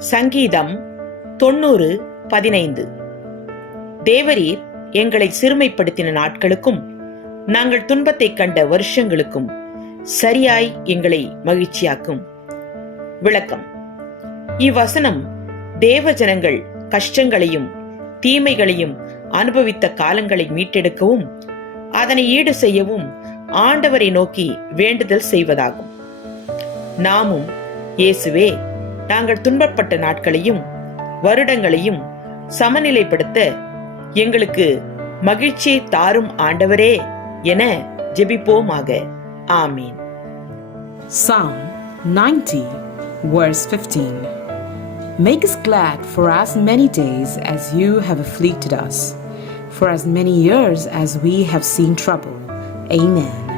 சங்கீதம் 90:15. தேவரீர் எங்களை சிறுமைப்படுத்தின நாட்களுக்கும் நாங்கள் துன்பத்தைக் கண்ட வருஷங்களுக்கும் சரியாய் எங்களை மகிழ்ச்சியாக்கும். விளக்கம். இவ்வசனம் தேவ ஜனங்கள் கஷ்டங்களையும் தீமைகளையும் அனுபவித்த காலங்களை மீட்டெடுக்கவும் அதனை ஈடு செய்யவும் ஆண்டவரை நோக்கி வேண்டுதல் செய்வதாகும். நாமும் இயேசுவே, நாங்கள் துன்பப்பட்ட நாட்களையும் வருடங்களையும் சமநிலைப்படுத்த எங்களுக்கு மகிழ்ச்சியை தாரும் ஆண்டவரே என ஜெபிப்போமாக. ஆமீன். Psalm 90, verse 15. Make us glad for as many days as you have afflicted us, for as many years as we have seen trouble. Amen.